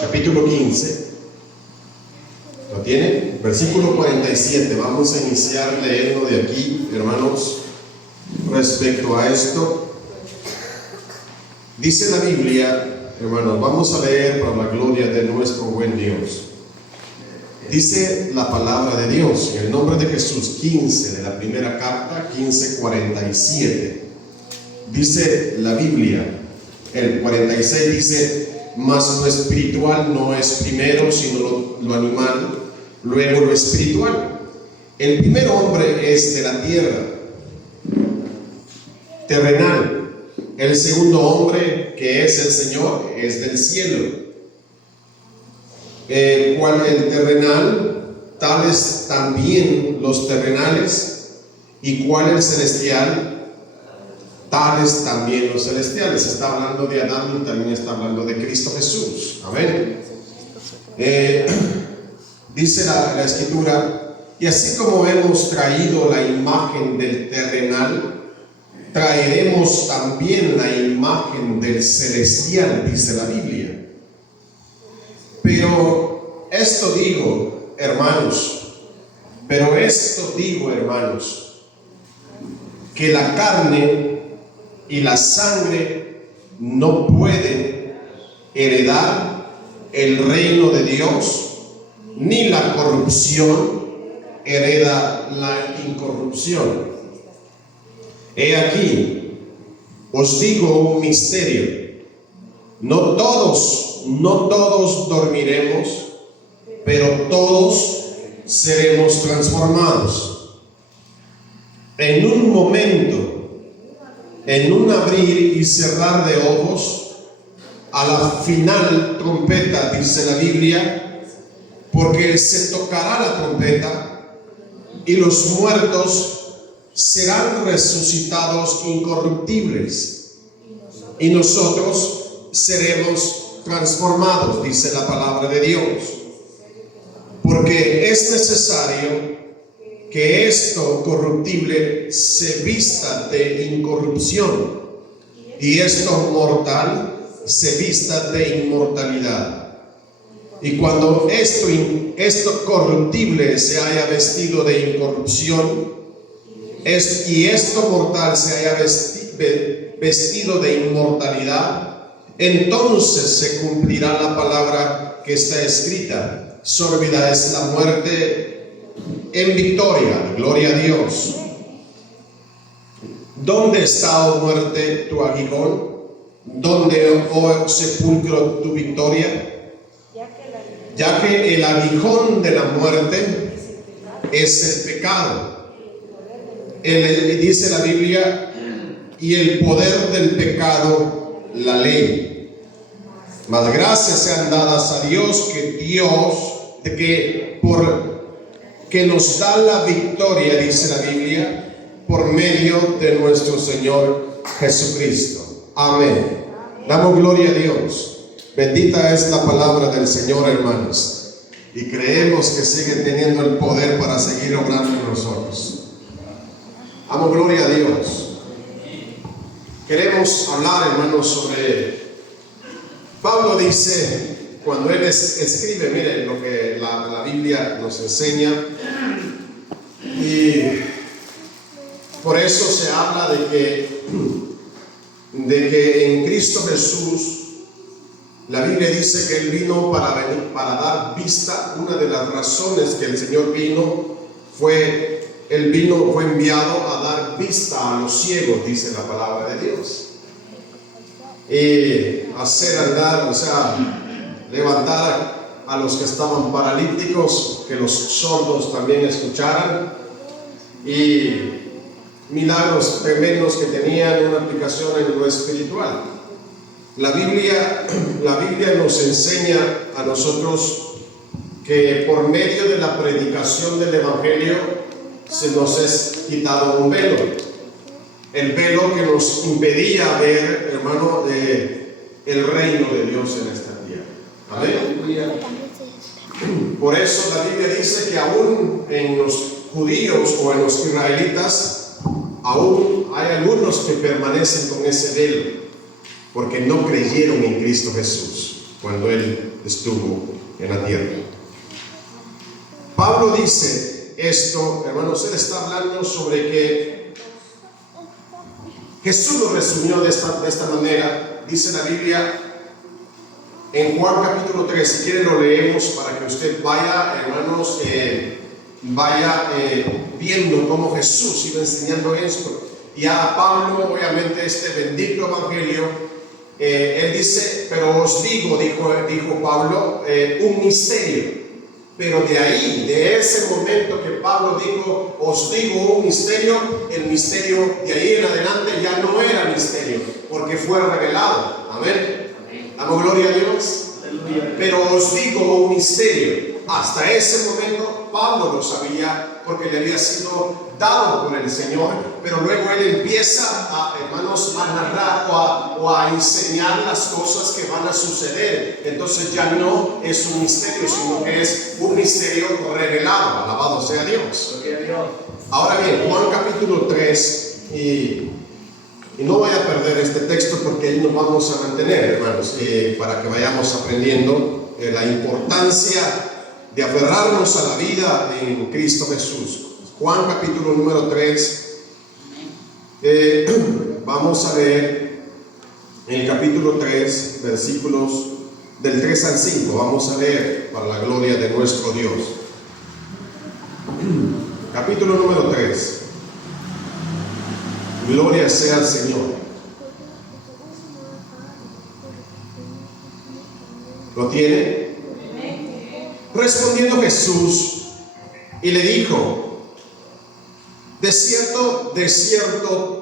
capítulo 15. ¿Lo tiene? Versículo 47. Vamos a iniciar leyendo de aquí, hermanos, respecto a esto. Dice la Biblia, hermanos, vamos a leer para la gloria de nuestro buen Dios. Dice la palabra de Dios en el nombre de Jesús, 15 de la primera carta, 15:47. Dice la Biblia, el 46 dice: mas lo espiritual no es primero, sino lo animal, luego lo espiritual. El primer hombre es de la tierra, terrenal. El segundo hombre, que es el Señor, es del cielo. Cual el terrenal, tales también los terrenales, y cual el celestial, tales también los celestiales. Está hablando de Adán y también está hablando de Cristo Jesús. Amén. Dice la Escritura: y así como hemos traído la imagen del terrenal, traeremos también la imagen del celestial, dice la Biblia. Pero esto digo, hermanos, que la carne y la sangre no pueden heredar el reino de Dios, ni la corrupción hereda la incorrupción. He aquí, os digo un misterio: no todos dormiremos, pero todos seremos transformados. En un momento, en un abrir y cerrar de ojos, a la final trompeta, dice la Biblia, porque se tocará la trompeta y los muertos serán resucitados incorruptibles, y nosotros seremos transformados, dice la palabra de Dios. Porque es necesario que esto corruptible se vista de incorrupción, y esto mortal se vista de inmortalidad. Y cuando esto corruptible se haya vestido de incorrupción, y esto mortal se haya vestido de inmortalidad, entonces se cumplirá la palabra que está escrita: sórbida es la muerte en victoria. Gloria a Dios. ¿Dónde está, oh muerte, tu aguijón? ¿Dónde, oh sepulcro, tu victoria? Ya que el aguijón de la muerte es el pecado. Dice la Biblia: y el poder del pecado, la ley. Mas gracias sean dadas a Dios, que nos da la victoria, dice la Biblia, por medio de nuestro Señor Jesucristo. Amén. Damos gloria a Dios. Bendita es la palabra del Señor, hermanos, y creemos que sigue teniendo el poder para seguir obrando en nosotros. Damos gloria a Dios. Queremos hablar, hermanos, sobre... Pablo dice, cuando él escribe, miren lo que la Biblia nos enseña, y por eso se habla de que en Cristo Jesús, la Biblia dice que Él vino para dar vista. Una de las razones que el Señor vino fue enviado a dar vista a los ciegos, dice la palabra de Dios, y hacer andar, o sea, levantar a los que estaban paralíticos, que los sordos también escucharan, y milagros tremendos que tenían una aplicación en lo espiritual. La Biblia nos enseña a nosotros que por medio de la predicación del Evangelio se nos es quitado un velo, el velo que nos impedía ver, hermano, el reino de Dios en esta tierra. Amén. Por eso la Biblia dice que aún en los judíos o en los israelitas, aún hay algunos que permanecen con ese velo, porque no creyeron en Cristo Jesús cuando Él estuvo en la tierra. Pablo dice esto, hermanos, él está hablando sobre que Jesús lo resumió de esta manera. Dice la Biblia en Juan capítulo 3, si quieren lo leemos para que usted vaya, hermanos, viendo cómo Jesús iba enseñando esto. Y a Pablo, obviamente, este bendito evangelio, él dice, pero os digo, dijo Pablo, un misterio. Pero de ahí, de ese momento que Pablo dijo, os digo un misterio, el misterio de ahí en adelante ya no era misterio, porque fue revelado. Amén. Damos gloria a Dios. Pero os digo un misterio. Hasta ese momento Pablo lo sabía porque le había sido dado por el Señor, pero luego él empieza hermanos, a narrar o a enseñar las cosas que van a suceder. Entonces ya no es un misterio, sino que es un misterio revelado. Alabado sea Dios. Ahora bien, Juan capítulo 3, y no voy a perder este texto porque ahí nos vamos a mantener, hermanos, para que vayamos aprendiendo la importancia de aferrarnos a la vida en Cristo Jesús. Juan capítulo número 3, vamos a leer en el capítulo 3, versículos del 3 al 5, vamos a leer para la gloria de nuestro Dios. Capítulo número 3. Gloria sea al Señor. ¿Lo tiene? Respondiendo Jesús y le dijo: de cierto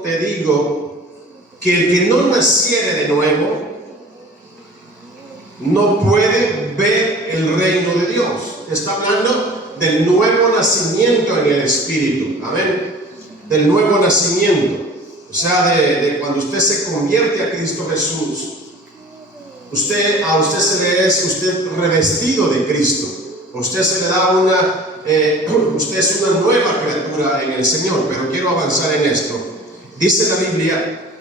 te digo, que el que no naciere de nuevo no puede ver el reino de Dios. Está hablando del nuevo nacimiento en el Espíritu. Amén. Del nuevo nacimiento. O sea, de cuando usted se convierte a Cristo Jesús, a usted se le es usted revestido de Cristo. A usted se le da usted es una nueva criatura en el Señor. Pero quiero avanzar en esto. Dice la Biblia,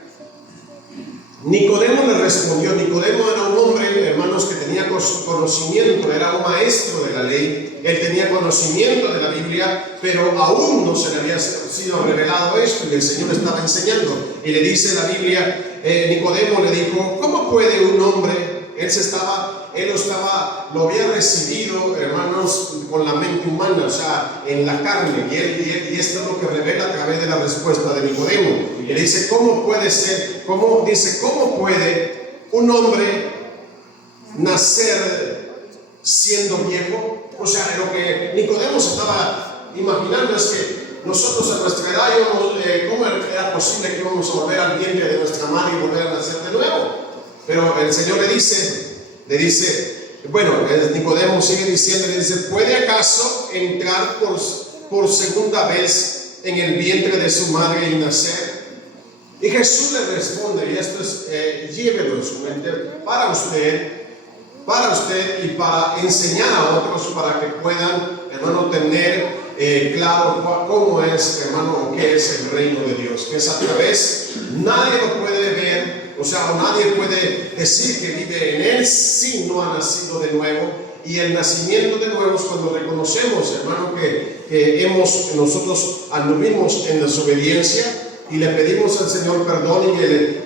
Nicodemo le respondió. Nicodemo era un hombre, hermanos, que tenía conocimiento, era un maestro de la ley. Él tenía conocimiento de la Biblia, pero aún no se le había sido revelado esto, y el Señor estaba enseñando. Y le dice la Biblia, Nicodemo le dijo: ¿cómo puede un hombre? Lo había recibido, hermanos, con la mente humana, o sea, en la carne, y esto es lo que revela a través de la respuesta de Nicodemo. Y le dice: ¿cómo puede ser? ¿Cómo puede un hombre nacer siendo viejo? O sea, lo que Nicodemo se estaba imaginando es que nosotros a nuestra edad, ¿cómo era posible que íbamos a volver al vientre de nuestra madre y volver a nacer de nuevo? Pero el Señor le dice, bueno, Nicodemo sigue diciendo, le dice: ¿puede acaso entrar por segunda vez en el vientre de su madre y nacer? Y Jesús le responde, y esto es, llévelo en su mente, para usted y para enseñar a otros, para que puedan, hermano, tener claro cómo es, hermano, qué es el reino de Dios, que es a través, nadie lo puede ver, o sea, nadie puede decir que vive en él si no ha nacido de nuevo. Y el nacimiento de nuevo es cuando reconocemos, hermano, que nosotros anduvimos en desobediencia, y le pedimos al Señor perdón,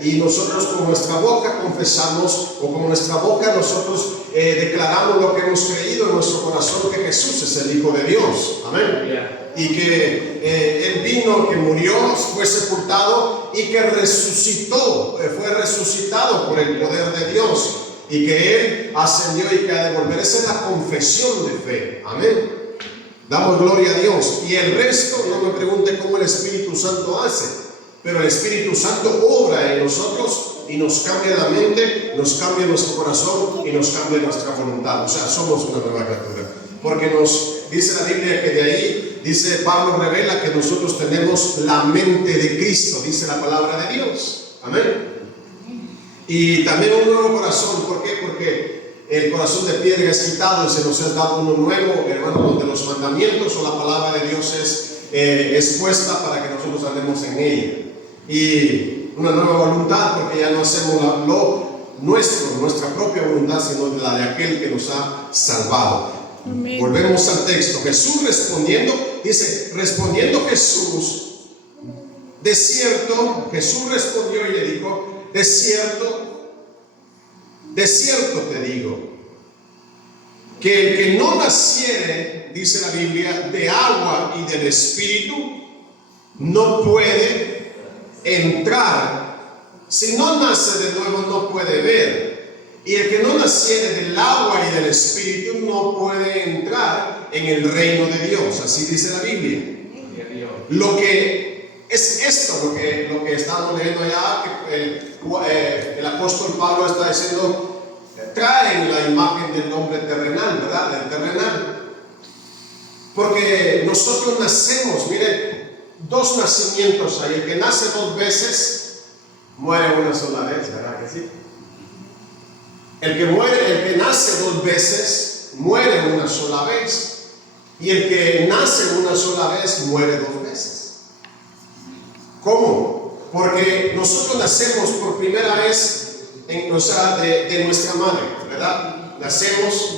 y nosotros con nuestra boca confesamos, o con nuestra boca nosotros declaramos lo que hemos creído en nuestro corazón, que Jesús es el Hijo de Dios. Amén. Y que Él vino, que murió, fue sepultado y que resucitó, fue resucitado por el poder de Dios, y que Él ascendió y que ha de volver. Esa es la confesión de fe. Amén. Damos gloria a Dios. Y el resto, no me pregunte cómo el Espíritu Santo hace, pero el Espíritu Santo obra en nosotros y nos cambia la mente, nos cambia nuestro corazón y nos cambia nuestra voluntad. O sea, somos una nueva criatura. Porque nos dice la Biblia que de ahí, dice Pablo, revela que nosotros tenemos la mente de Cristo, dice la palabra de Dios. Amén. Y también un nuevo corazón. ¿Por qué? Porque el corazón de piedra es quitado y se nos ha dado uno nuevo, hermano, donde los mandamientos o la palabra de Dios es puesta para que nosotros andemos en ella. Y una nueva voluntad, porque ya no hacemos nuestra propia voluntad, sino de la de aquel que nos ha salvado. Amén. Volvemos al texto. Jesús respondiendo, dice, respondiendo Jesús, de cierto, Jesús respondió y le dijo, de cierto te digo, que el que no naciere, dice la Biblia, de agua y del Espíritu, no puede entrar. Si no nace de nuevo, no puede ver. Y el que no naciere del agua y del Espíritu no puede entrar en el reino de Dios. Así dice la Biblia. Lo que es esto, lo que estamos leyendo allá, que el apóstol Pablo está diciendo, traen la imagen del hombre terrenal, ¿verdad? Del terrenal. Porque nosotros nacemos, mire, dos nacimientos hay. El que nace dos veces, muere una sola vez, ¿verdad que sí? El que nace dos veces, muere una sola vez. Y el que nace una sola vez, muere dos veces. ¿Cómo? Porque nosotros nacemos por primera vez de nuestra madre, ¿verdad? Nacemos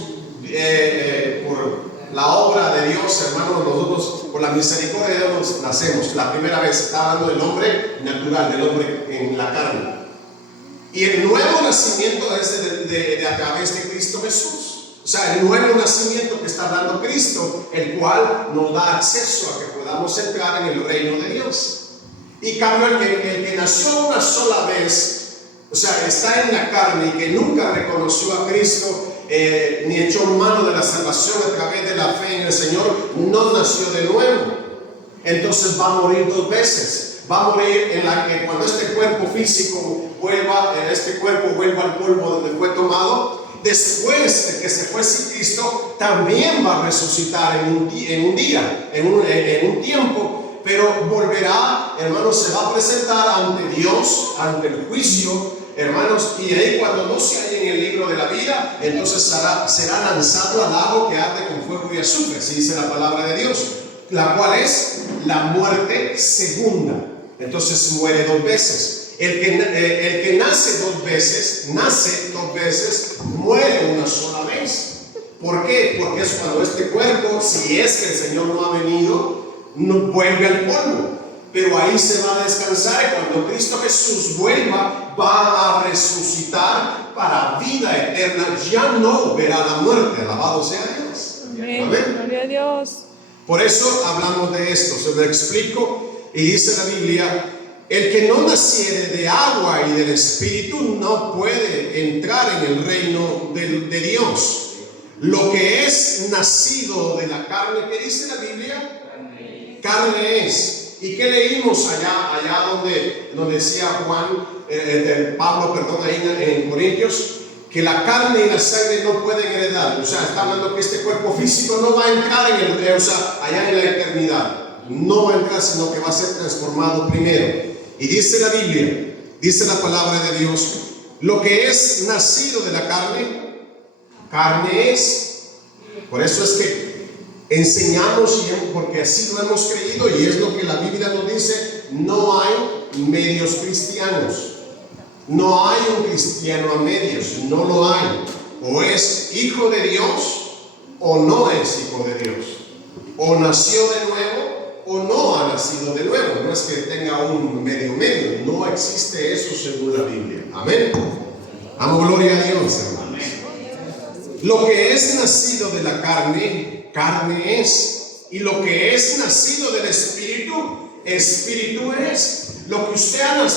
por la obra de Dios, hermanos. Nosotros, por la misericordia de Dios, nacemos la primera vez. Está hablando del hombre natural, del hombre en la carne. Y el nuevo nacimiento es de a través de Cristo Jesús. O sea, el nuevo nacimiento que está dando Cristo, el cual nos da acceso a que podamos entrar en el reino de Dios. Y cambio, el que nació una sola vez, o sea, está en la carne y que nunca reconoció a Cristo, ni echó mano de la salvación a través de la fe en el Señor, no nació de nuevo. Entonces va a morir dos veces. Va a morir cuando este cuerpo físico vuelva al polvo donde fue tomado. Después de que se fue sin Cristo, también va a resucitar en un tiempo. Pero volverá, hermanos, se va a presentar ante Dios, ante el juicio, hermanos, y ahí cuando no se halla en el libro de la vida, entonces será lanzado al lago que arde con fuego y azufre, así dice la palabra de Dios, la cual es la muerte segunda. Entonces muere dos veces. El que nace dos veces, muere una sola vez. ¿Por qué? Porque es cuando este cuerpo, si es que el Señor no ha venido, no vuelve al polvo, pero ahí se va a descansar. Y cuando Cristo Jesús vuelva, va a resucitar para vida eterna, ya no verá la muerte. Alabado sea Dios. Amén. Amén. Gloria a Dios. Por eso hablamos de esto, se lo explico. Y dice la Biblia, el que no naciere de agua y del Espíritu no puede entrar en el reino de Dios. Lo que es nacido de la carne, ¿qué dice la Biblia? Carne es. ¿Y qué leímos allá donde decía Pablo, ahí en Corintios? Que la carne y la sangre no pueden heredar. O sea, está hablando que este cuerpo físico no va a entrar allá en la eternidad. No va a entrar, sino que va a ser transformado primero. Y dice la Biblia, dice la palabra de Dios, lo que es nacido de la carne, carne es. Por eso es que enseñamos, porque así lo hemos creído, y es lo que la Biblia nos dice: no hay medios cristianos. No hay un cristiano a medios, no lo hay. O es hijo de Dios o no es hijo de Dios. O nació de nuevo o no ha nacido de nuevo. No es que tenga un medio, no existe eso según la Biblia. Amén. Amo, gloria a Dios, hermanos. Lo que es nacido de la carne, carne es. Y lo que es nacido del Espíritu, Espíritu es. Lo que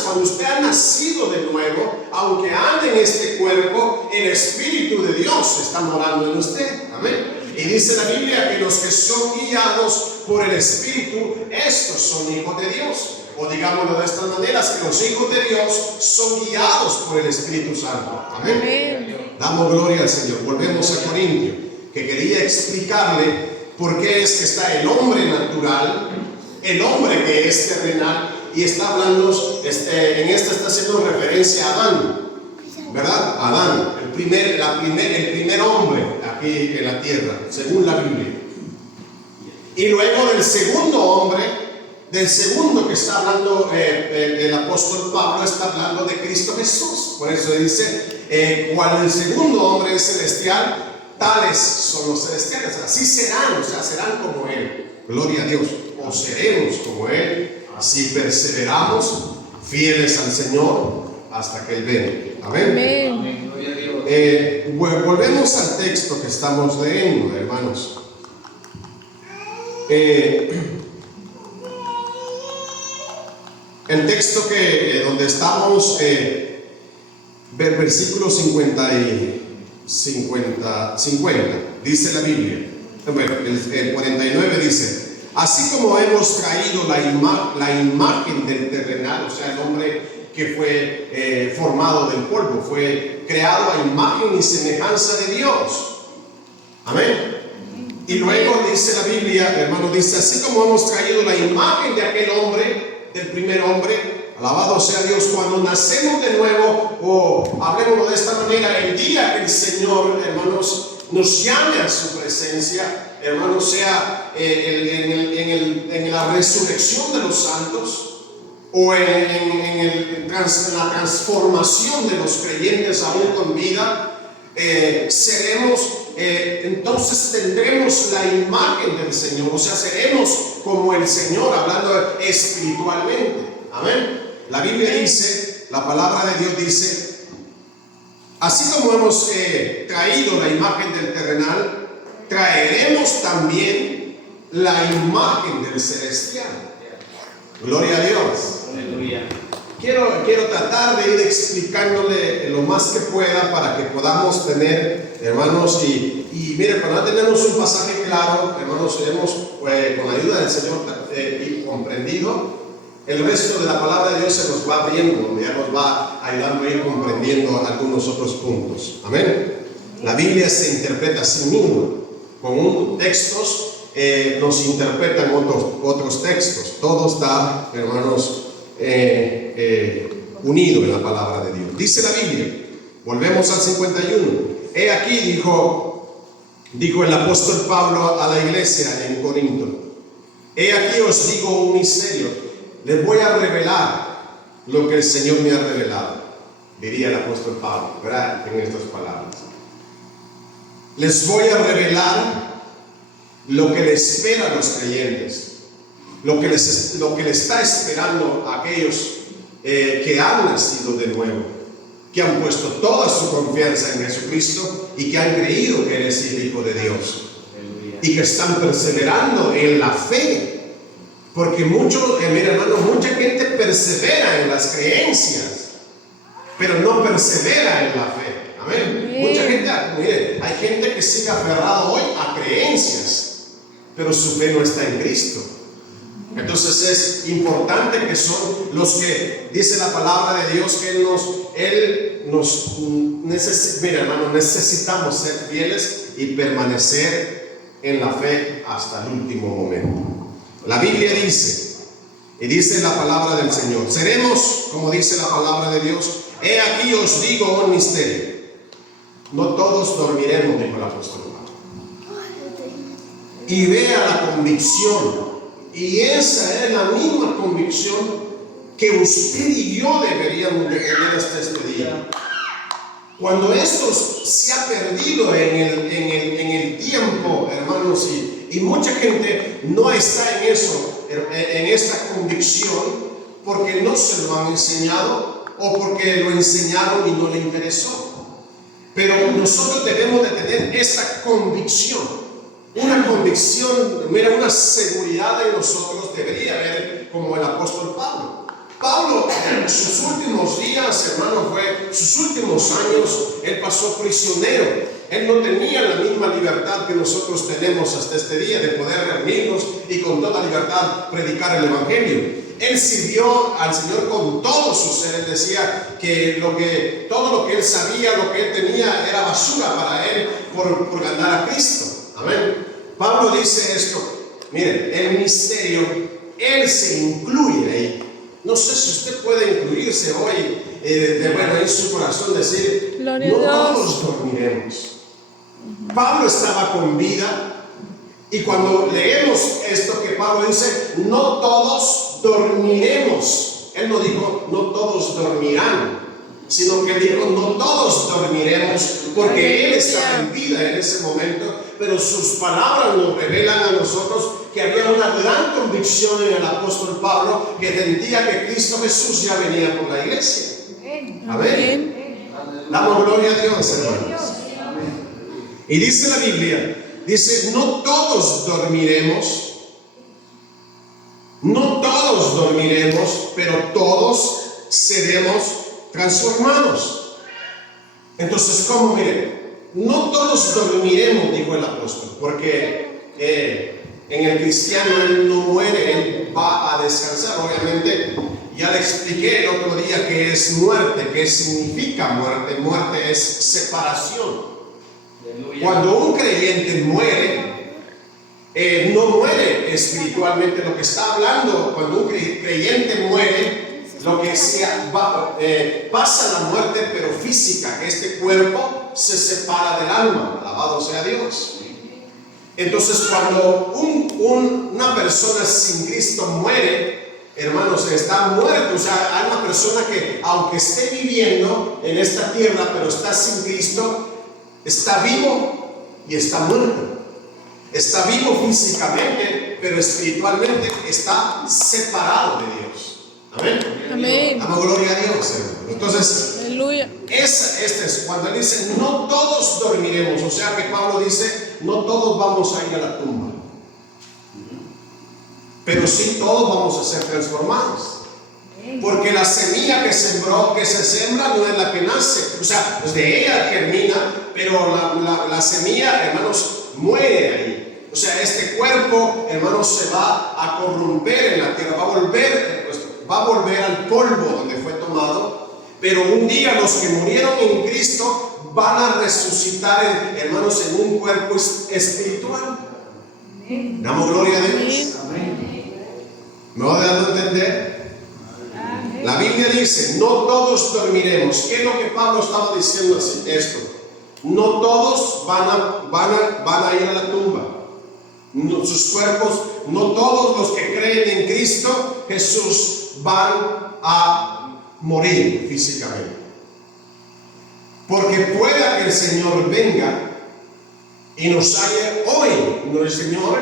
cuando usted ha nacido de nuevo, aunque ande en este cuerpo, el Espíritu de Dios está morando en usted. Amén. Y dice la Biblia que los que son guiados por el Espíritu, estos son hijos de Dios. O digámoslo de estas maneras, que los hijos de Dios son guiados por el Espíritu Santo. Amén. Amén. Damos gloria al Señor. Volvemos a Corintio, que quería explicarle por qué es que está el hombre natural, el hombre que es terrenal, y está hablando, en esta está haciendo referencia a Adán, ¿verdad? Adán, el primer hombre aquí en la tierra, según la Biblia. Y luego del segundo hombre del segundo que está hablando el apóstol Pablo, está hablando de Cristo Jesús. Por eso dice, cual el segundo hombre es celestial, tales son los celestiales. Así serán, o sea, serán como Él. Gloria a Dios. O seremos como Él, así perseveramos, fieles al Señor, hasta que Él venga. Amén. Amén. Gloria a Dios. Volvemos al texto que estamos leyendo, hermanos. El texto donde estamos, versículo 50, dice la Biblia. Bueno, el 49 dice: así como hemos traído la imagen del terrenal, o sea, el hombre que fue formado del polvo, fue creado a imagen y semejanza de Dios. Amén. Y luego dice la Biblia, hermano, dice: así como hemos traído la imagen de aquel hombre, del primer hombre, alabado sea Dios, cuando nacemos de nuevo, o hablemos de esta manera, el día que el Señor, hermanos, nos llame a su presencia, hermanos, sea en la resurrección de los santos, o en la transformación de los creyentes aún con vida, entonces tendremos la imagen del Señor, o sea, seremos como el Señor, hablando espiritualmente. Amén. La Biblia dice, la palabra de Dios dice: así como hemos traído la imagen del terrenal, traeremos también la imagen del celestial. Gloria a Dios. Aleluya. Quiero tratar de ir explicándole lo más que pueda para que podamos tener, hermanos, y mire, cuando tenemos un pasaje claro, hermanos, hemos con la ayuda del Señor comprendido, el resto de la palabra de Dios se nos va abriendo, ya nos va ayudando a ir comprendiendo algunos otros puntos. Amén. La Biblia se interpreta a sí misma, con textos nos interpretan otros textos. Todo está, hermanos, unido en la palabra de Dios. Dice la Biblia, volvemos al 51. He aquí, dijo el apóstol Pablo a la iglesia en Corinto: he aquí os digo un misterio, les voy a revelar lo que el Señor me ha revelado, diría el apóstol Pablo, ¿verdad? En estas palabras. Les voy a revelar lo que le espera a los creyentes, lo que le está esperando a aquellos que han nacido de nuevo, que han puesto toda su confianza en Jesucristo y que han creído que Él es el Hijo de Dios. Aleluya. Y que están perseverando en la fe. Porque mucha gente persevera en las creencias, pero no persevera en la fe. Amén. Mucha gente, mire, hay gente que sigue aferrado hoy a creencias, pero su fe no está en Cristo. Entonces es importante que son los que dice la palabra de Dios que mira, hermano, necesitamos ser fieles y permanecer en la fe hasta el último momento. La Biblia dice, y dice la palabra del Señor, seremos, como dice la palabra de Dios: he aquí os digo un misterio, no todos dormiremos, dijo el apóstol Pablo. Y vea la convicción, y esa es la misma convicción que usted y yo deberíamos de tener hasta este día. Cuando esto se ha perdido en el tiempo, hermanos, y mucha gente no está en eso, en esta convicción, porque no se lo han enseñado o porque lo enseñaron y no le interesó. Pero nosotros debemos de tener esta convicción, una convicción, mira, una seguridad en nosotros debería haber, como el apóstol Pablo. Pablo, en sus últimos días, hermano, sus últimos años, él pasó prisionero. Él no tenía la misma libertad que nosotros tenemos hasta este día de poder reunirnos y con toda libertad predicar el Evangelio. Él sirvió al Señor con todo su ser. Él decía que todo lo que él sabía, lo que él tenía, era basura para él por ganar a Cristo. Amén. Pablo dice esto, miren, el misterio, él se incluye ahí. No sé si usted puede incluirse hoy en su corazón, decir, no todos dormiremos. Pablo estaba con vida, Y cuando leemos esto que Pablo dice, no todos dormiremos. Él no dijo, no todos dormirán, sino que dijo, no todos dormiremos, porque Él estaba en vida en ese momento, pero sus palabras nos revelan a nosotros que había una gran convicción en el apóstol Pablo, que sentía que Cristo Jesús ya venía por la iglesia. Amén. Damos gloria a Dios, hermanos. Y dice la Biblia, dice, no todos dormiremos, pero todos seremos transformados. Entonces, ¿cómo? Miren, no todos dormiremos, dijo el apóstol, porque en el cristiano él no muere, él va a descansar. Obviamente, ya le expliqué el otro día qué es muerte, qué significa muerte. Muerte es separación. Cuando un creyente muere, no muere espiritualmente. Lo que está hablando, cuando un creyente muere, lo que sea, pasa la muerte, pero física, que este cuerpo se separa del alma. Alabado sea Dios. Entonces, cuando una persona sin Cristo muere, hermanos, está muerto. O sea, hay una persona que, aunque esté viviendo en esta tierra, pero está sin Cristo, está vivo y está muerto. Está vivo físicamente, pero espiritualmente está separado de Dios. Amén. Amén. Damos gloria a Dios, hermano. Entonces, Aleluya. este es cuando él dice, no todos dormiremos. O sea que Pablo dice, no todos vamos a ir a la tumba, pero sí todos vamos a ser transformados. Porque la semilla que se siembra no es la que nace. O sea, pues de ella germina, pero la semilla, hermanos, muere ahí. O sea, este cuerpo, hermanos, se va a corromper en la tierra, va a volver al polvo donde fue tomado. Pero un día los que murieron en Cristo van a resucitar, hermanos, en un cuerpo espiritual. Damos gloria a Dios. ¿Me va dando a entender? La Biblia dice, no todos dormiremos. ¿Qué es lo que Pablo estaba diciendo así? Esto. No todos van a ir a la tumba. Sus cuerpos, no todos los que creen en Cristo Jesús van a morir físicamente. Porque pueda que el Señor venga y nos halle hoy. No, el Señor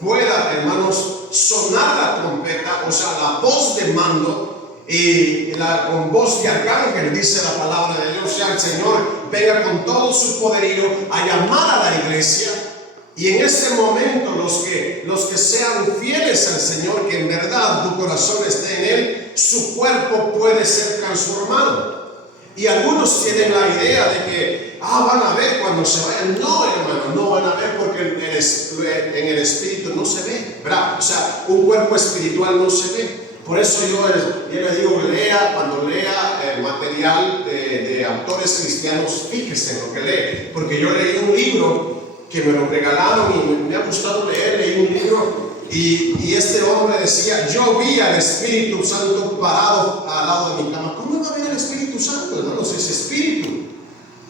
pueda, hermanos, sonar la trompeta, o sea, la voz de mando, y con voz de arcángel, dice la palabra de Dios. O sea, el Señor venga con todo su poderío a llamar a la iglesia. Y en este momento los que sean fieles al Señor, que en verdad tu corazón esté en Él, su cuerpo puede ser transformado. Y algunos tienen la idea de que van a ver cuando se vayan. No, hermano, no van a ver, porque en el espíritu no se ve, ¿verdad? O sea, un cuerpo espiritual no se ve. Por eso yo le digo, cuando lea el material de autores cristianos, fíjese en lo que lee. Porque yo leí un libro que me lo regalaron y me ha gustado leer. Leí un libro y este hombre decía, yo vi al Espíritu Santo parado al lado de mi cama. ¿Cómo va a ver al Espíritu Santo, hermanos? Es espíritu,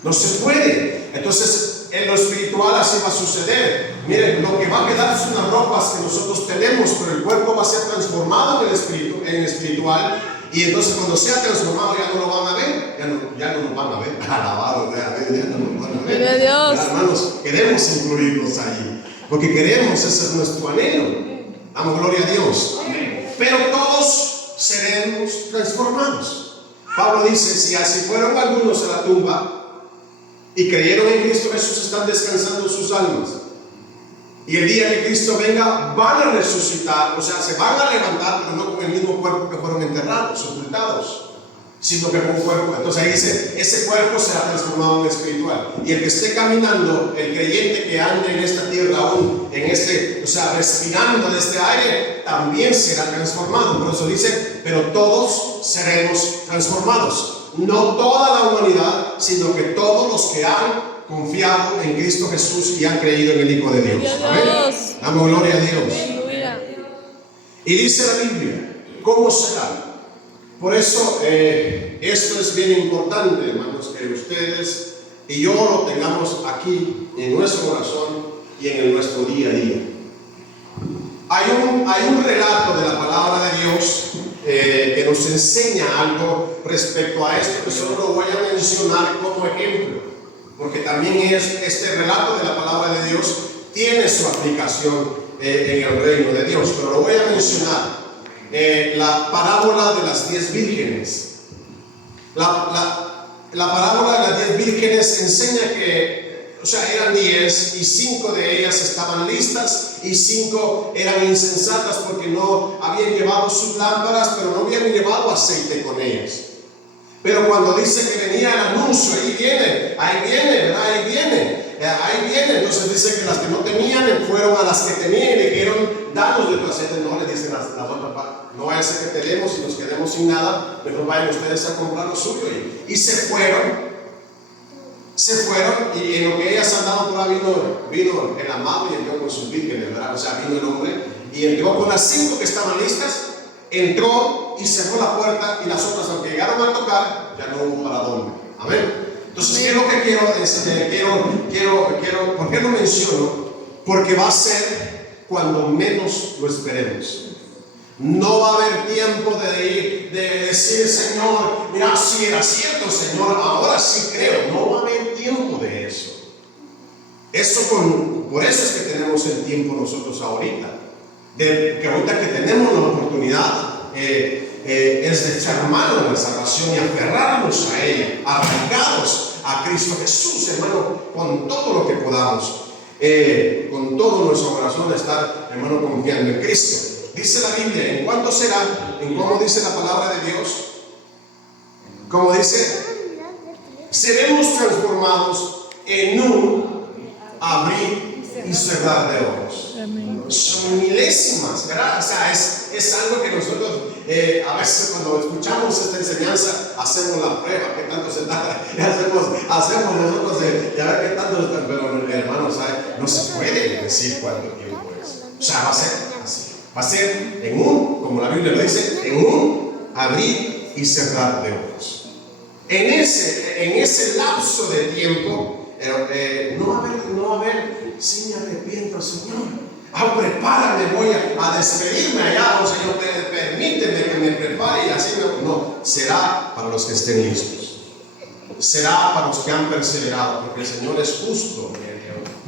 no se puede. Entonces, en lo espiritual así va a suceder. Miren, lo que va a quedar son las ropas que nosotros tenemos, pero el cuerpo va a ser transformado en el espiritual. Y entonces cuando sea transformado ya no lo van a ver, ya no lo van a ver. Alabado, ya no lo van a ver. Gloria a Dios. Ya, hermanos, queremos incluirlos ahí, porque queremos, ese es nuestro anhelo. Damos gloria a Dios. Pero todos seremos transformados. Pablo dice, si así fueron algunos a la tumba y creyeron en Cristo Jesús, están descansando sus almas. Y el día que Cristo venga, van a resucitar, o sea, se van a levantar, pero no con el mismo cuerpo que fueron enterrados, sepultados, sino que con un cuerpo. Entonces ahí dice, ese cuerpo será transformado en espiritual. Y el que esté caminando, el creyente que ande en esta tierra aún, o sea, respirando de este aire, también será transformado. Por eso dice, pero todos seremos transformados. No toda la humanidad, sino que todos los que han confiado en Cristo Jesús y han creído en el Hijo de Dios. Amén. Damos gloria a Dios. Y dice la Biblia, ¿cómo será? Por eso esto es bien importante, hermanos, que ustedes y yo lo tengamos aquí en nuestro corazón y en nuestro día a día. Hay un relato de la palabra de Dios que nos enseña algo respecto a esto, que solo lo voy a mencionar como ejemplo, porque también este relato de la palabra de Dios tiene su aplicación en el reino de Dios, pero lo voy a mencionar. La parábola de las 10 vírgenes. La parábola de las 10 vírgenes enseña que, o sea, eran 10 y 5 de ellas estaban listas y 5 eran insensatas porque no habían llevado sus lámparas, pero no habían llevado aceite con ellas. Pero cuando dice que venía el anuncio, ahí viene, ¿verdad? Ahí viene. Entonces dice que las que no tenían fueron a las que tenían y le dijeron, danos de tu aceite. No le dicen las otras, no vaya a ser que tenemos y nos quedemos sin nada, mejor vayan ustedes a comprar lo suyo. Y se fueron, y en lo que ellas andaban por ahí vino el amado y entró con sus vírgenes, ¿verdad? O sea, vino el hombre y entró con las 5 que estaban listas, entró y cerró la puerta, y las otras, aunque llegaron a tocar, ya no hubo para dónde. Amén. Entonces, ¿qué es lo que quiero enseñar? ¿Por qué lo menciono? Porque va a ser cuando menos lo esperemos. No va a haber tiempo de decir, Señor, mira, si era cierto, Señor, ahora sí creo. No va a haber tiempo de eso. Por eso es que tenemos el tiempo nosotros ahorita. Que ahorita que tenemos la oportunidad es de echar mano de la salvación y aferrarnos a ella, arraigados a Cristo Jesús, hermano, con todo lo que podamos, con todo nuestro corazón, estar, hermano, confiando en Cristo. Dice la Biblia, ¿en cuánto será? ¿En cómo dice la palabra de Dios? ¿Cómo dice? Seremos transformados en un abrir y cerrar de ojos. Son milésimas, ¿verdad? O sea, es algo que nosotros a veces cuando escuchamos esta enseñanza hacemos la prueba, qué tanto se tarda, hacemos nosotros ya ver qué tanto está, pero hermanos, no se puede decir cuánto tiempo es. O sea, va a ser así. Va a ser en como la Biblia lo dice, en un abrir y cerrar de ojos. En ese lapso de tiempo, no va a haber, si me arrepiento, Señor. Prepárame, voy a despedirme allá, Señor, permíteme que me prepare y así no, será para los que estén listos. Será para los que han perseverado, porque el Señor es justo.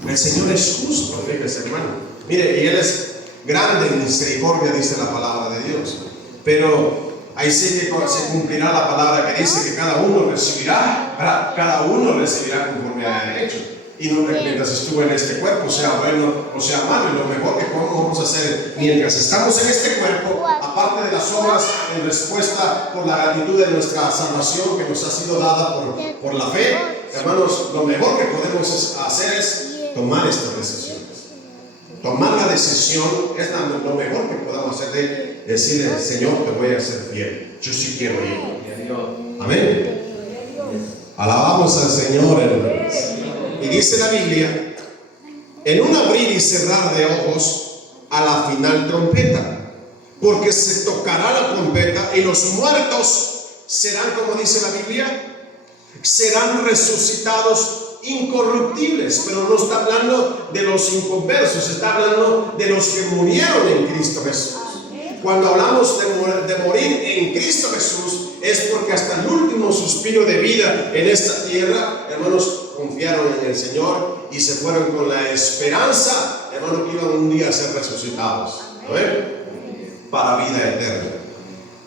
El Señor es justo, fíjese, hermano. Mire, y Él es grande en misericordia, dice la palabra de Dios. Pero ahí sí que se cumplirá la palabra que dice que cada uno recibirá conforme haya hecho. Y no mientras estuve en este cuerpo, sea bueno o sea malo, y lo mejor que vamos a hacer mientras estamos en este cuerpo, aparte de las obras en respuesta por la gratitud de nuestra salvación que nos ha sido dada por la fe, hermanos, lo mejor que podemos hacer es tomar estas decisiones. Tomar la decisión es lo mejor que podamos hacer, de decirle, Señor, te voy a ser fiel, yo sí quiero ir. Amén. Alabamos al Señor, hermanos. Y dice la Biblia, en un abrir y cerrar de ojos a la final trompeta, porque se tocará la trompeta y los muertos serán, como dice la Biblia, serán resucitados incorruptibles. Pero no está hablando de los inconversos, está hablando de los que murieron en Cristo Jesús. Cuando hablamos de morir en Cristo Jesús, es porque hasta el último suspiro de vida en esta tierra, hermanos, confiaron en el Señor y se fueron con la esperanza, hermanos, que iban un día a ser resucitados, para vida eterna.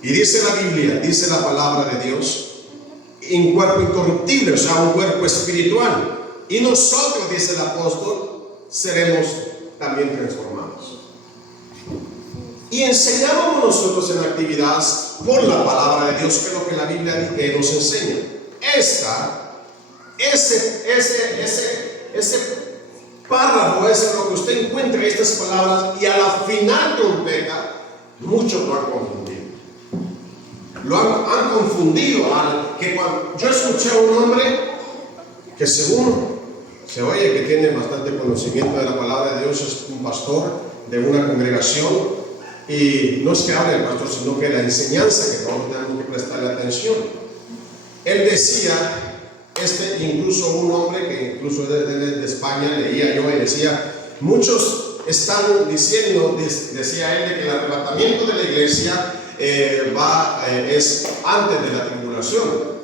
Y dice la Biblia, dice la palabra de Dios, en cuerpo incorruptible, o sea, un cuerpo espiritual. Y nosotros, dice el apóstol, seremos también transformados. Y enseñábamos nosotros en actividades por la palabra de Dios, que es lo que la Biblia nos enseña. Ese párrafo es lo que usted encuentra en estas palabras, y a la final trompeta, muchos lo han confundido. Lo han confundido. Yo escuché a un hombre que según se oye que tiene bastante conocimiento de la palabra de Dios, es un pastor de una congregación, y no es que hable el pastor, sino que la enseñanza que todos tenemos que prestarle atención. Él decía, incluso un hombre que incluso de España, leía yo y decía, muchos están diciendo, decía él, de que el arrebatamiento de la iglesia es antes de la tribulación.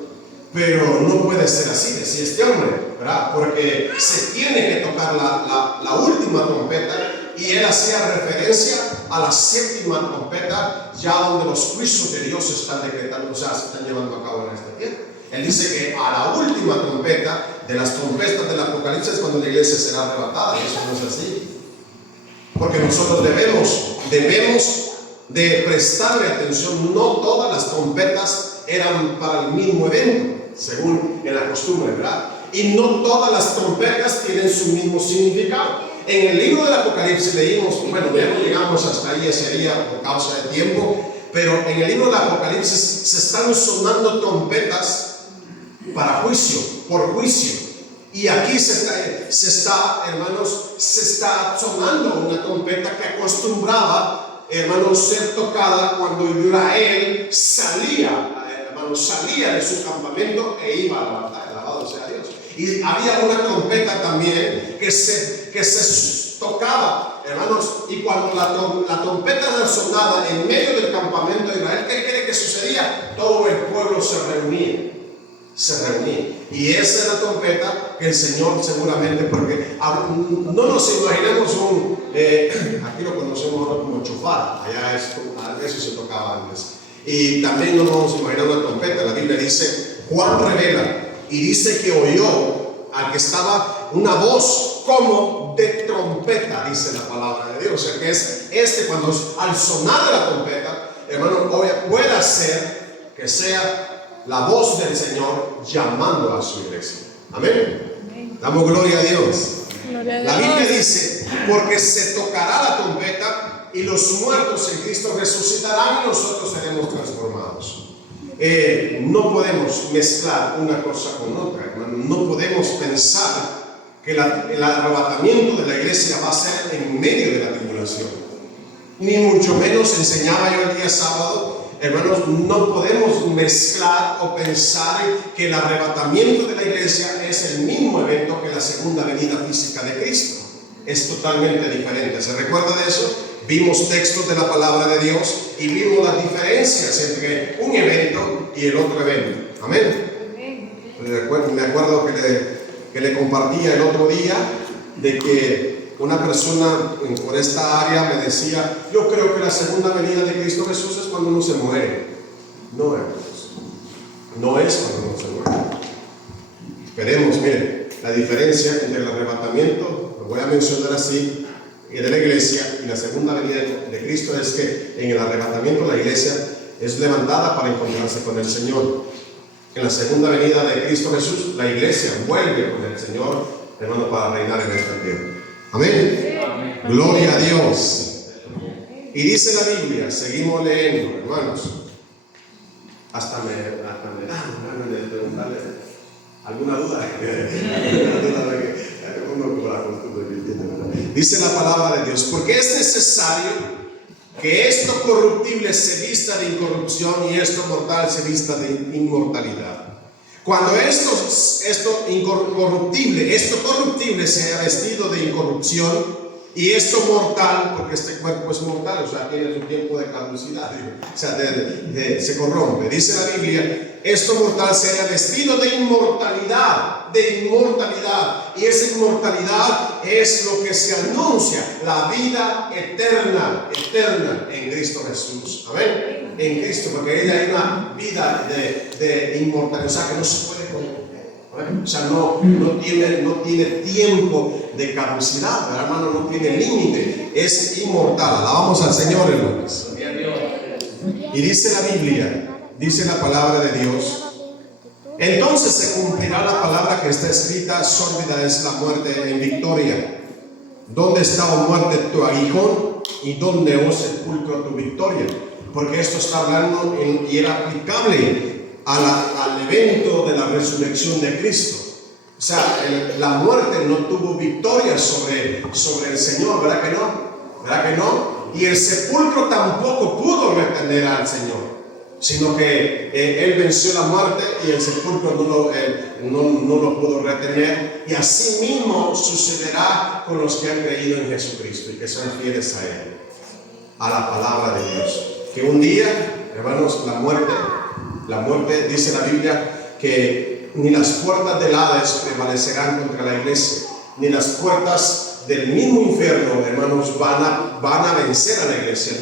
Pero no puede ser así, decía este hombre, ¿verdad? Porque se tiene que tocar la última trompeta, y él hacía referencia a la séptima trompeta, ya donde los juicios de Dios se están decretando, o sea, se están llevando a cabo en esta tierra. Él dice que a la última trompeta de las trompetas del Apocalipsis es cuando la iglesia será arrebatada, y eso no es así. Porque nosotros debemos de prestarle atención. No todas las trompetas eran para el mismo evento, según en la costumbre, ¿verdad? Y no todas las trompetas tienen su mismo significado. En el libro del Apocalipsis leímos, bueno, ya no llegamos hasta ahí ese día por causa de tiempo, pero en el libro del Apocalipsis se están sonando trompetas para juicio, por juicio. Y aquí se está, hermanos, se está sonando una trompeta que acostumbraba, hermanos, ser tocada cuando Israel salía de su campamento e iba a la batalla. Alabado sea Dios. Y había una trompeta también que se tocaba, hermanos, y cuando la trompeta era sonada en medio del campamento de Israel, ¿qué cree que sucedía? Todo el pueblo se reunía. Y esa es la trompeta que el Señor seguramente, porque no nos imaginemos aquí lo conocemos ahora como chofar, allá eso se tocaba antes. Y también no nos imaginamos una trompeta. La Biblia dice, Juan revela y dice que oyó al que estaba una voz como de trompeta, dice la palabra de Dios. O sea que es cuando al sonar de la trompeta, hermano, puede ser que sea la voz del Señor llamando a su iglesia. Amén. Damos gloria a Dios. La Biblia dice, porque se tocará la trompeta y los muertos en Cristo resucitarán y nosotros seremos transformados. No podemos mezclar una cosa con otra, hermano. No podemos pensar que el arrebatamiento de la iglesia va a ser en medio de la tribulación. Ni mucho menos, enseñaba yo el día sábado, hermanos, no podemos mezclar o pensar que el arrebatamiento de la iglesia es el mismo evento que la segunda venida física de Cristo. Es totalmente diferente. ¿Se recuerda de eso? Vimos textos de la palabra de Dios y vimos las diferencias entre un evento y el otro evento. Amén. Me acuerdo que le compartía el otro día de que una persona por esta área me decía, yo creo que la segunda venida de Cristo Jesús es cuando uno se muere. No, hermanos, no es cuando uno se muere. Veremos, mire, la diferencia entre el arrebatamiento, lo voy a mencionar así, de la iglesia y la segunda venida de Cristo es que en el arrebatamiento la iglesia es levantada para encontrarse con el Señor. En la segunda venida de Cristo Jesús, la iglesia vuelve con el Señor, hermano, para reinar en esta tierra. Amén. Amén. Gloria a Dios. Y dice la Biblia, seguimos leyendo, hermanos. Hasta me dan de preguntarle alguna duda. Dice la palabra de Dios, porque es necesario que esto corruptible se vista de incorrupción y esto mortal se vista de inmortalidad. Cuando esto corruptible sea vestido de incorrupción y esto mortal, porque este cuerpo es mortal, o sea, tiene su tiempo de caducidad, o sea, se corrompe. Dice la Biblia, esto mortal sea vestido de inmortalidad, y esa inmortalidad es lo que se anuncia, la vida eterna en Cristo Jesús. Amén. En Cristo, porque ella hay una vida de inmortalidad, o sea, que no se puede corromper. O sea, no tiene tiempo de caducidad, hermano, no tiene límite, es inmortal. Alabamos al Señor, hermanos. Y dice la Biblia, dice la palabra de Dios, entonces se cumplirá la palabra que está escrita, sórdida es la muerte en victoria. ¿Dónde está, oh muerte, tu aguijón? ¿Y dónde, oh sepulcro, tu victoria? Porque esto está hablando y era aplicable al evento de la resurrección de Cristo. O sea, la muerte no tuvo victoria sobre el Señor, ¿verdad que no? ¿Verdad que no? Y el sepulcro tampoco pudo retener al Señor. O sino que Él venció la muerte y el sepulcro no lo pudo retener. Y así mismo sucederá con los que han creído en Jesucristo y que son fieles a Él, a la palabra de Dios. Que un día, hermanos, la muerte, dice la Biblia, que ni las puertas del Hades prevalecerán contra la iglesia, ni las puertas del mismo infierno, hermanos, van a vencer a la iglesia.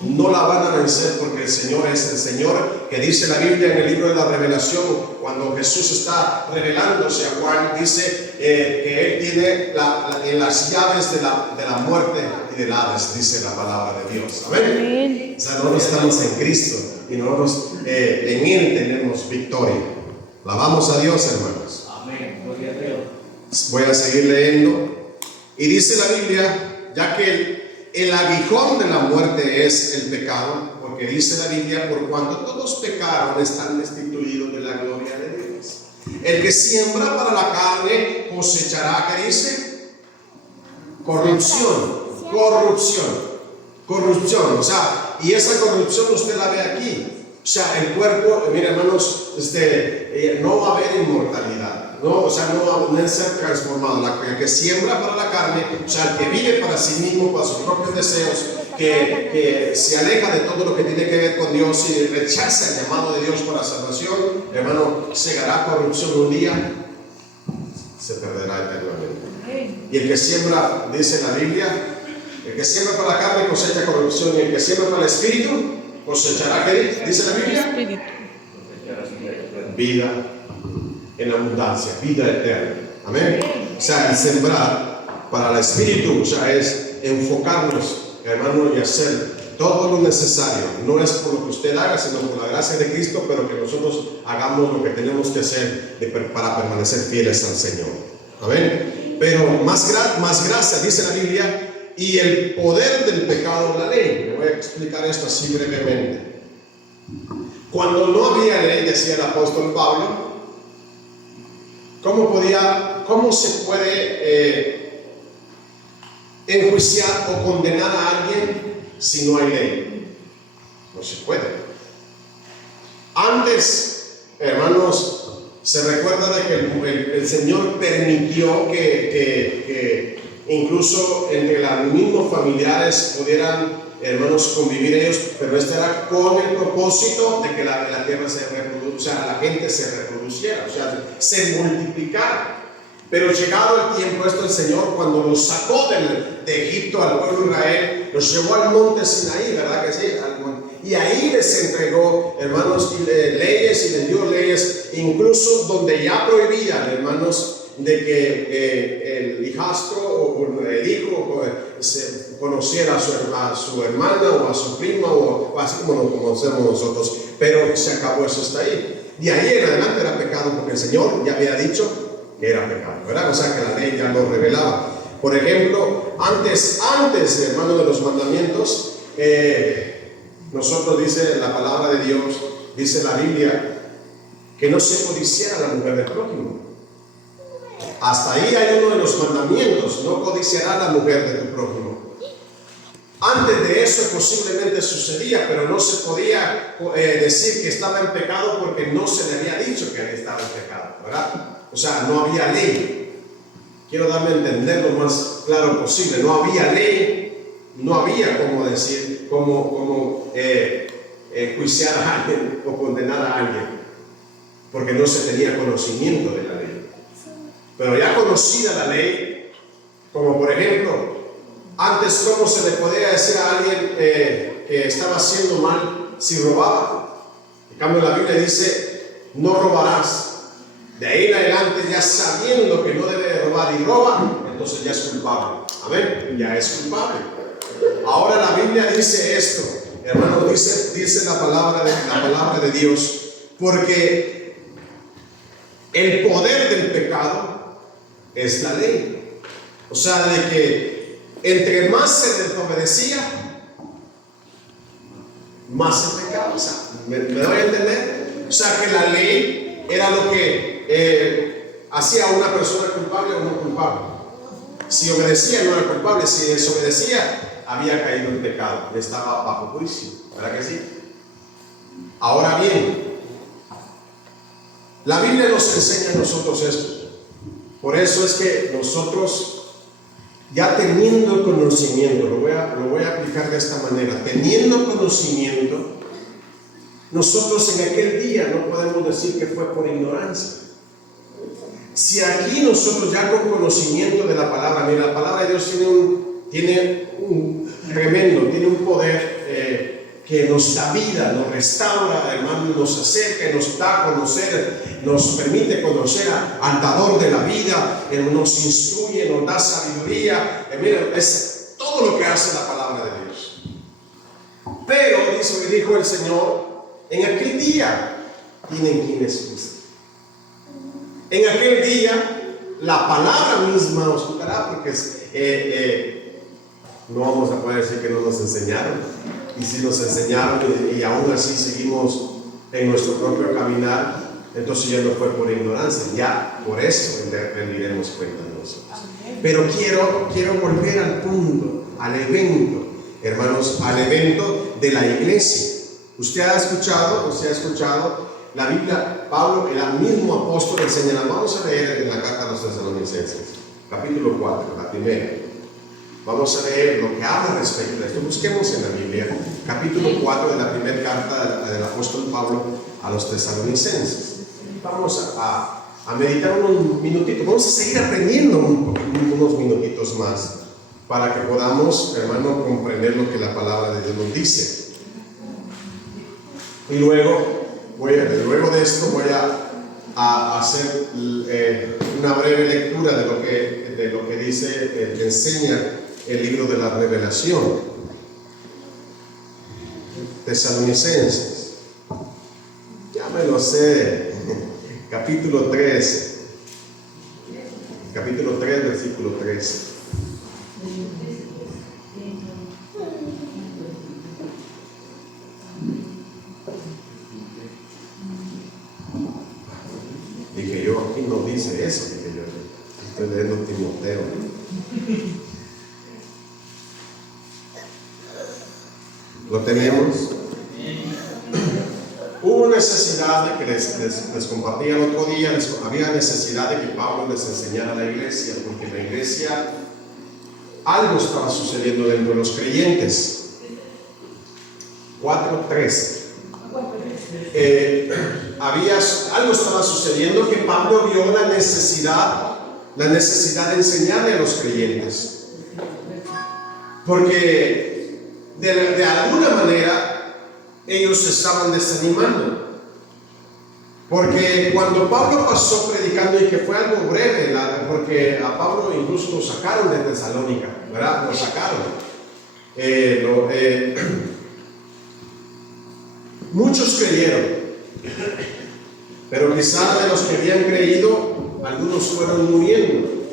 No la van a vencer, porque el Señor es el Señor, que dice la Biblia en el libro de la Revelación, cuando Jesús está revelándose a Juan, dice que Él tiene las llaves de la muerte y del Hades, dice la palabra de Dios. Amén. O sea, nosotros estamos en Cristo y nosotros en Él tenemos victoria. Alabamos a Dios, hermanos. Amén. Gloria a Dios. Voy a seguir leyendo. Y dice la Biblia, ya que el aguijón de la muerte es el pecado, porque dice la Biblia, por cuanto todos pecaron, están destituidos de la gloria de Dios. El que siembra para la carne cosechará, ¿qué dice? Corrupción. O sea, y esa corrupción usted la ve aquí. O sea, el cuerpo, mira, hermanos, no va a haber inmortalidad. No es ser transformado. El que siembra para la carne, o sea, el que vive para sí mismo, para sus propios deseos, que se aleja de todo lo que tiene que ver con Dios y rechaza el llamado de Dios para salvación, hermano, segará corrupción un día, se perderá eternamente. Y el que siembra, dice la Biblia, el que siembra para la carne cosecha corrupción, y el que siembra para el espíritu cosechará, ¿qué dice la Biblia? Vida en abundancia, vida eterna. Amén. O sea, el sembrar para el espíritu, o sea, es enfocarnos, hermano, y hacer todo lo necesario. No es por lo que usted haga, sino por la gracia de Cristo, pero que nosotros hagamos lo que tenemos que hacer para permanecer fieles al Señor. Amén. Pero más gracia, dice la Biblia, y el poder del pecado, la ley. Le voy a explicar esto así brevemente. Cuando no había ley, decía el apóstol Pablo, ¿cómo se puede enjuiciar o condenar a alguien si no hay ley? No se puede. Antes, hermanos, se recuerda de que el Señor permitió que incluso entre los mismos familiares pudieran, hermanos, convivir ellos, pero esto era con el propósito de que la tierra se reproduzca, o sea, la gente se reproduciera, o sea, se multiplicara. Pero llegado el tiempo, esto el Señor, cuando los sacó de Egipto al pueblo de Israel, los llevó al monte Sinaí, ¿verdad que sí? Y ahí les entregó, hermanos, leyes, y les dio leyes, incluso donde ya prohibían, hermanos, de que el hijastro o el hijo se conociera a su hermana o a su prima, o así como lo conocemos nosotros. Pero se acabó, eso está ahí. Y ahí en adelante era pecado, porque el Señor ya había dicho que era pecado, ¿verdad? O sea, que la ley ya lo revelaba. Por ejemplo, antes, hermano, de los mandamientos, nosotros, dice la palabra de Dios, dice la Biblia, que no se codiciara la mujer del prójimo. Hasta ahí hay uno de los mandamientos: no codiciará la mujer de tu prójimo. Antes de eso posiblemente sucedía, pero no se podía decir que estaba en pecado, porque no se le había dicho que estaba en pecado, ¿verdad? O sea, no había ley. Quiero darme a entender lo más claro posible. No había ley, no había cómo decir, cómo juiciar a alguien o condenar a alguien, porque no se tenía conocimiento de la ley. Pero ya conocida la ley, como por ejemplo, antes, ¿cómo se le podía decir a alguien que estaba haciendo mal si robaba? En cambio, la Biblia dice, no robarás. De ahí en adelante, ya sabiendo que no debe de robar y roba, entonces ya es culpable. Amén, ya es culpable. Ahora la Biblia dice esto, hermano, dice la palabra de Dios, porque el poder del pecado es la ley. O sea, de que entre más se desobedecía, más se pecaba. O sea, ¿me doy a entender? O sea, que la ley era lo que hacía a una persona culpable o no culpable. Si obedecía, no era culpable. Si desobedecía, había caído en pecado, estaba bajo juicio. ¿Verdad que sí? Ahora bien, la Biblia nos enseña a nosotros esto. Por eso es que nosotros, ya teniendo conocimiento, lo voy a aplicar de esta manera, teniendo conocimiento, nosotros en aquel día no podemos decir que fue por ignorancia. Si aquí nosotros ya con conocimiento de la palabra, mira, la palabra de Dios tiene un tremendo, tiene un poder que nos da vida, nos restaura, hermano, nos acerca, nos da a conocer, nos permite conocer al dador de la vida, nos instruye, nos da sabiduría. Mira, es todo lo que hace la palabra de Dios. Pero, dijo el Señor, en aquel día tienen quien les guste. En aquel día la palabra misma os gustará, porque no vamos a poder decir que no nos enseñaron. Y si nos enseñaron y aún así seguimos en nuestro propio caminar, entonces ya no fue por ignorancia, ya por eso rendiremos cuenta de nosotros. Pero quiero volver al punto, al evento, hermanos, al evento de la iglesia. Usted ha escuchado la Biblia, Pablo, el mismo apóstol enseña. Vamos a leer en la carta a los Tesalonicenses, capítulo 4, la primera. Vamos a leer lo que habla respecto a esto. Busquemos en la Biblia, capítulo 4 de la primera carta del apóstol Pablo a los Tesalonicenses. Vamos a meditar un minutito. Vamos a seguir aprendiendo unos minutitos más para que podamos, hermano, comprender lo que la palabra de Dios nos dice. Y luego de esto voy a hacer una breve lectura de lo que dice, que enseña el libro de la Revelación. Tesalonicenses, ya me lo sé, capítulo 3, versículo 13. Dije yo, aquí no dice eso, dije yo, estoy leyendo Timoteo. ¿Lo tenemos? Hubo necesidad de que les compartía el otro día, había necesidad de que Pablo les enseñara a la iglesia, porque en la iglesia algo estaba sucediendo dentro de los creyentes. 4:13. Algo estaba sucediendo que Pablo vio la necesidad de enseñarle a los creyentes, porque de alguna manera ellos se estaban desanimando, porque cuando Pablo pasó predicando, y que fue algo breve, porque a Pablo incluso lo sacaron de Tesalónica, ¿verdad? Lo sacaron. Muchos creyeron, pero quizás de los que habían creído, algunos fueron muriendo,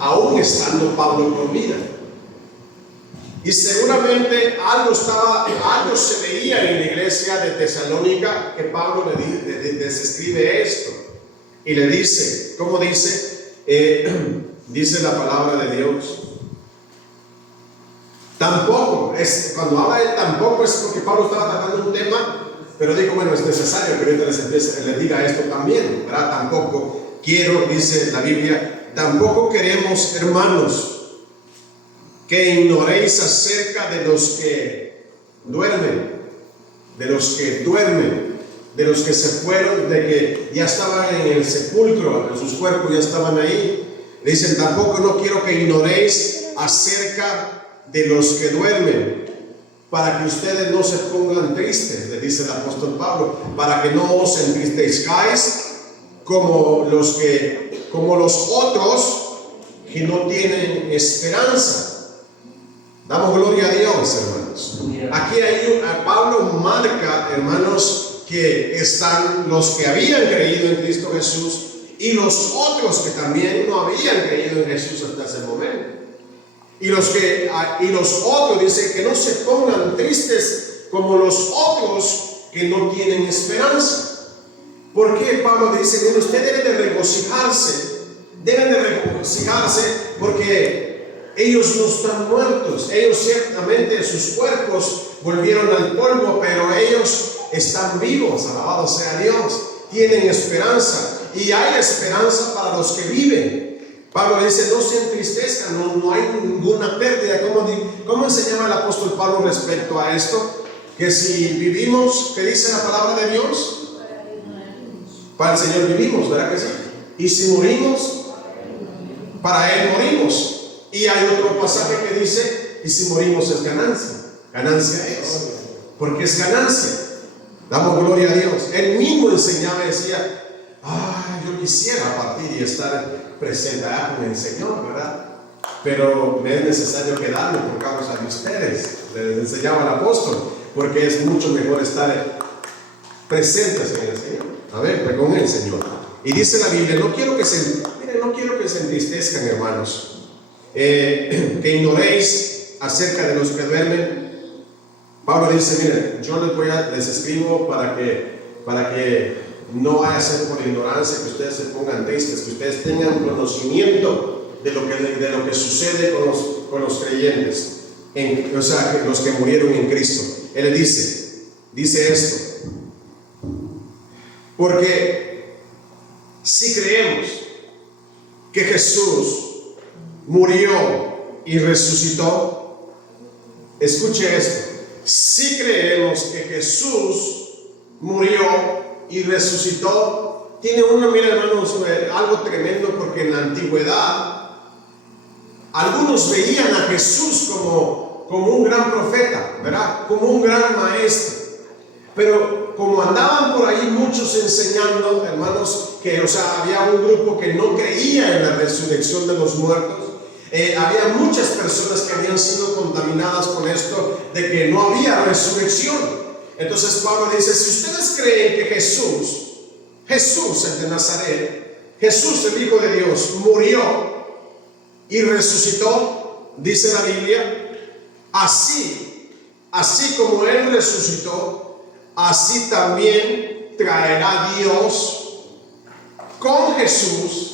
aún estando Pablo con vida. Y seguramente algo se veía en la iglesia de Tesalónica, que Pablo les escribe esto y le dice, ¿cómo dice? Dice la palabra de Dios. Tampoco, cuando habla de tampoco, es porque Pablo estaba tratando un tema, pero dijo, bueno, es necesario que yo les diga esto también, ¿verdad? Tampoco quiero, dice la Biblia, tampoco queremos, hermanos, que ignoréis acerca de los que duermen, de los que se fueron, de que ya estaban en el sepulcro, sus cuerpos ya estaban ahí. Dicen, tampoco no quiero que ignoréis acerca de los que duermen, para que ustedes no se pongan tristes, le dice el apóstol Pablo, para que no os entristezcáis como los otros que no tienen esperanza. Damos gloria a Dios, hermanos. Aquí Pablo marca, hermanos, que están los que habían creído en Cristo Jesús y los otros que también no habían creído en Jesús hasta ese momento. Y los otros, dice, que no se pongan tristes como los otros que no tienen esperanza. ¿Por qué Pablo dice? Bueno, usted deben de regocijarse porque ellos no están muertos. Ellos ciertamente sus cuerpos volvieron al polvo, pero ellos están vivos, alabado sea Dios, tienen esperanza, y hay esperanza para los que viven. Pablo dice, no se entristezcan, no hay ninguna pérdida. ¿Cómo enseñaba el apóstol Pablo respecto a esto? Que si vivimos, ¿qué dice la palabra de Dios? Para el Señor vivimos, ¿verdad que sí? Y si morimos, para Él morimos. Y hay otro pasaje que dice, y si morimos es ganancia. Ganancia es, porque es ganancia. Damos gloria a Dios. Él mismo enseñaba y decía, yo quisiera partir y estar presente allá con el Señor, ¿verdad? Pero me es necesario quedarme por causa de ustedes. Les enseñaba el apóstol, porque es mucho mejor estar presentes en el Señor. A ver, con el Señor. Y dice la Biblia, no quiero que se entristezcan, hermanos, que ignoréis acerca de los que duermen. Pablo dice, miren, yo les escribo para que no vaya a ser por ignorancia que ustedes se pongan tristes, que ustedes tengan conocimiento de lo que sucede con los creyentes, o sea, los que murieron en Cristo. Él dice esto, porque si creemos que Jesús murió y resucitó, escuche esto, si creemos que Jesús murió y resucitó, tiene mira hermanos, algo tremendo, porque en la antigüedad algunos veían a Jesús como un gran profeta, ¿verdad? Como un gran maestro. Pero como andaban por ahí muchos enseñando, hermanos, que había un grupo que no creía en la resurrección de los muertos. Había muchas personas que habían sido contaminadas con esto de que no había resurrección. Entonces Pablo dice, si ustedes creen que Jesús el de Nazaret, Jesús el Hijo de Dios, murió y resucitó, dice la Biblia, así como Él resucitó, así también traerá Dios con Jesús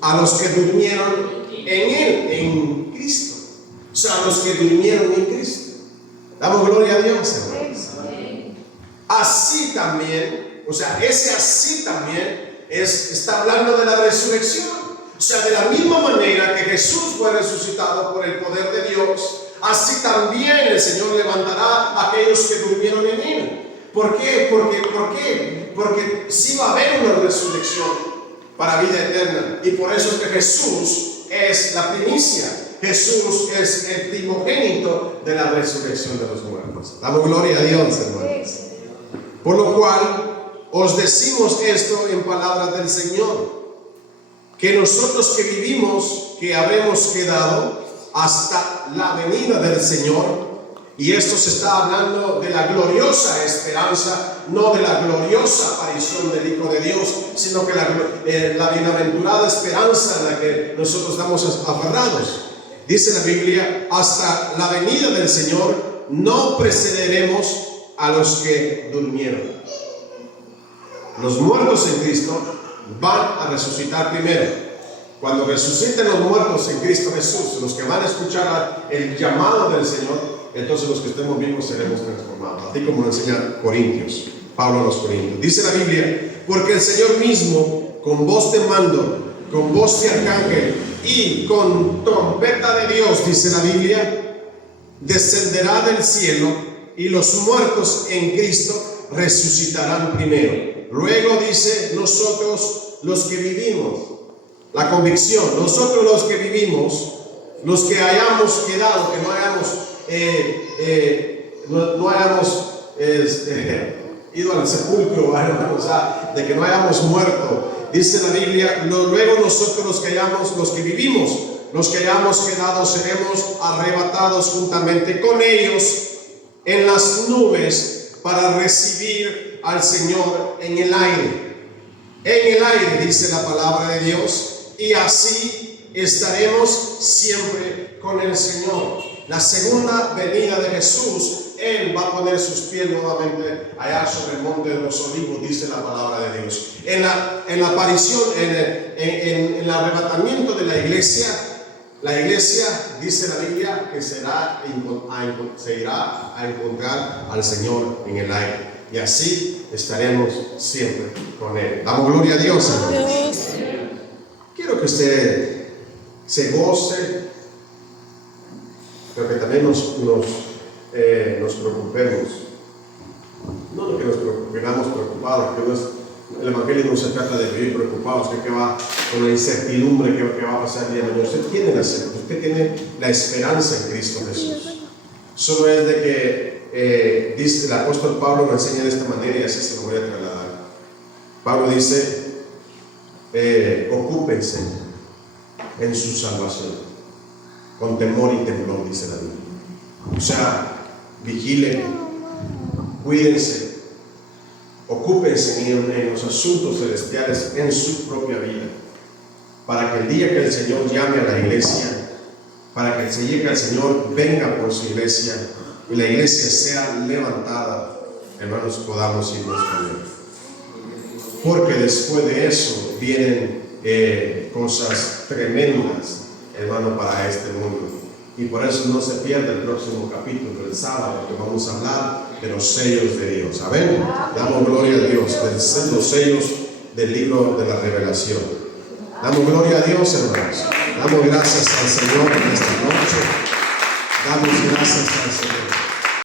a los que durmieron en Él, en Cristo. O sea, los que durmieron en Cristo. Damos gloria a Dios, hermanos. Así también, ese así también está hablando de la resurrección. O sea, de la misma manera que Jesús fue resucitado por el poder de Dios, así también el Señor levantará a aquellos que durmieron en Él. ¿Por qué? Porque sí va a haber una resurrección para vida eterna. Y por eso es que Jesús es la primicia. Jesús es el primogénito de la resurrección de los muertos. Damos gloria a Dios, hermanos. Por lo cual os decimos esto en palabras del Señor, que nosotros que vivimos, que habremos quedado hasta la venida del Señor. Y esto se está hablando de la gloriosa esperanza, no de la gloriosa aparición del Hijo de Dios, sino que la bienaventurada esperanza en la que nosotros estamos aferrados. Dice la Biblia, hasta la venida del Señor no precederemos a los que durmieron. Los muertos en Cristo van a resucitar primero. Cuando resuciten los muertos en Cristo Jesús, los que van a escuchar el llamado del Señor, entonces los que estemos vivos seremos transformados, así como lo enseña Pablo a los Corintios. Dice la Biblia, porque el Señor mismo, con voz de mando, con voz de arcángel y con trompeta de Dios, dice la Biblia, descenderá del cielo, y los muertos en Cristo resucitarán primero. Luego dice, nosotros los que vivimos, la convicción, nosotros los que vivimos, los que hayamos quedado, que no hayamos ido al sepulcro, de que no hayamos muerto. Dice la Biblia, luego nosotros los que vivimos, los que hayamos quedado, seremos arrebatados juntamente con ellos en las nubes para recibir al Señor en el aire. En el aire, dice la palabra de Dios, y así estaremos siempre con el Señor. La segunda venida de Jesús, Él va a poner sus pies nuevamente allá sobre el monte de los olivos, dice la palabra de Dios. En la aparición, en el arrebatamiento de la iglesia, La iglesia, dice la Biblia, que se irá a encontrar al Señor en el aire. Y así estaremos siempre con Él. Damos gloria a Dios, hermanos. Quiero que usted se goce, pero que también nos preocupemos. No que nos vivamos preocupados, que el Evangelio no se trata de vivir preocupados, que va con la incertidumbre que va a pasar el día de mañana. Usted tiene la esperanza en Cristo Jesús. Solo es de que dice el apóstol Pablo, lo enseña de esta manera y así se lo voy a trasladar. Pablo dice, ocúpense en su salvación, con temor y temblor, dice la Biblia. O sea, vigilen, cuídense, ocúpense en los asuntos celestiales en su propia vida, para que el día que el Señor llame a la iglesia, para que el día que el Señor venga por su iglesia y la iglesia sea levantada, hermanos, podamos irnos con Él. Porque después de eso vienen cosas tremendas, hermano, para este mundo. Y por eso no se pierda el próximo capítulo, el sábado, que vamos a hablar de los sellos de Dios. Amén. Damos gloria a Dios, de los sellos del libro de la Revelación. Damos gloria a Dios, hermanos. Damos gracias al Señor en esta noche. Damos gracias al Señor.